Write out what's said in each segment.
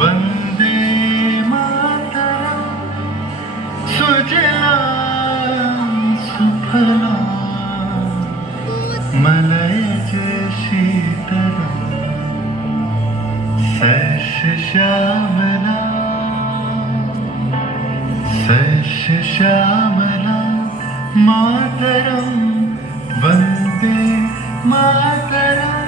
वंदे मातरम सुजलां सुफलां मलयज शीतलां सस्यश्यामलां मातरं वंदे मातरम्।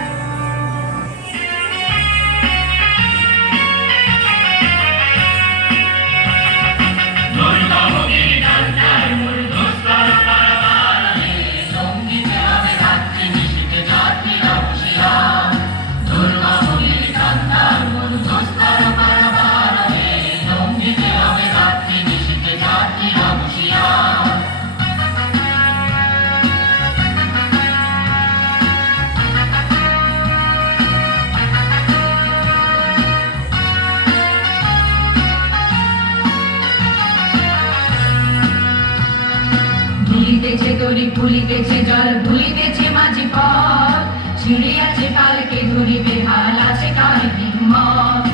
ভুলিতেছে তরি ভুলিতেছে জল ভুলিতেছে মাঝি পথ ছিঁড়ে আছে কালকে ধরিবে হাল আছে কার হিম্মত।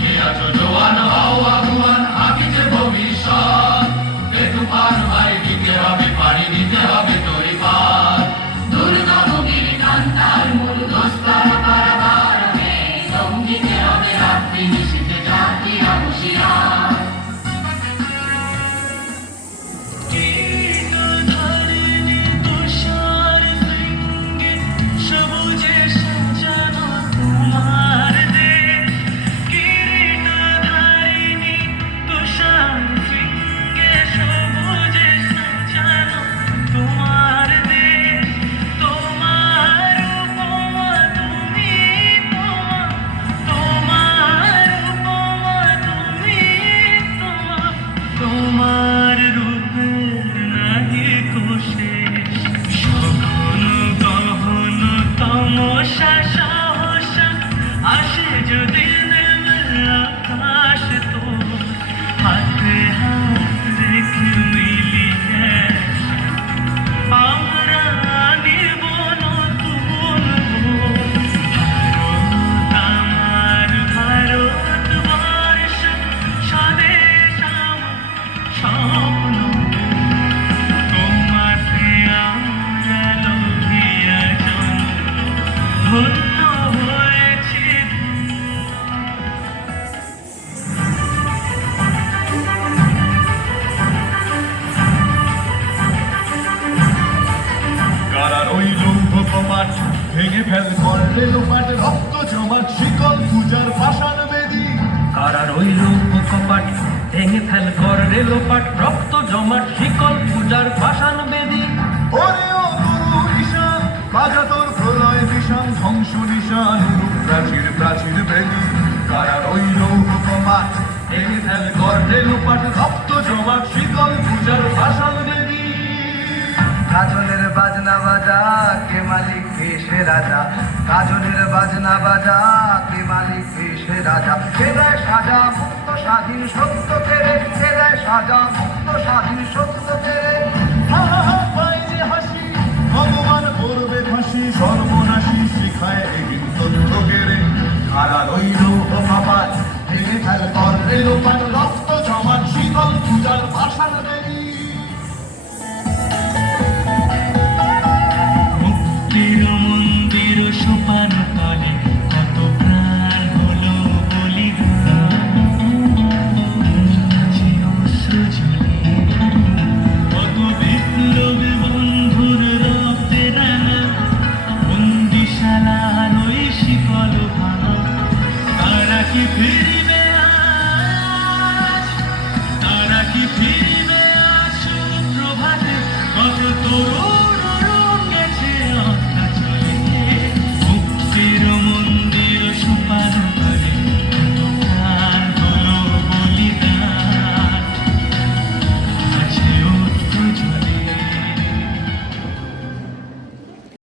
কে আছো জোয়ান হও আগুয়ান আকিছে ভবিষ্যৎ এ তুফান ভাই দিতে হবে পানি দিতে হবে তরি পার। দুর্গম গিরি কান্তার মূল দোস্তর পারাবার সঙ্গীতে হবে রাত্রি নিশীথে জাতিরা হুঁশিয়ার। তোমার রূপের নাহি কোশেষ সঘন গহন তমসা সহসা আসে যদি নেমে আকাশ তোর হাতে হাত রেখে মিলিয়ে আমরা নিব নতুন ভারত আমার ভারতবর্ষ স্বদেশ স্বপ্ন তোমাতে আমরা লোভিয়া ধন্য হয়েছি। কারার ওই লৌহ কমাট ভেঙে ফেল করলে লোপাট রক্ত জমাট শিকল পূজার ভাষার বেদী। কারার ওই লৌহ কপাট ভেঙে ফেল ঘর রেলোপাট রক্ত জমাট শিকল পূজার পাষাণ বেদী। ওরে ও গুরু ঈশান বাজা তোর প্রলয় বিষান ধ্বংস নিশান প্রাচীর প্রাচীর বেদী। কারার ওই লৌহ কমাট ভেঙে ফেল ঘর রেলোপাট রক্ত জমাট শিকল পূজার পাষাণ বেদী। কাজলের বাজনা বাজা কে মালিক কে সে রাজা, কাজলের বাজনা বাজা কে মালিক কে সে রাজা। কে দেয় সাজা মুক্ত স্বাধীন সত্য কেড়ে, কে দেয় সাজা মুক্ত স্বাধীন সত্য কেড়ে। যে হাসি ভগবান করবে ফাঁসি সর্বনাশী শিখায় এগিন তথ্য কেড়ে। কারার ওই লৌহ কপাট ভেঙে ফেল কর রেলোপাট রক্ত জমাট শিকল পূজার ভাষার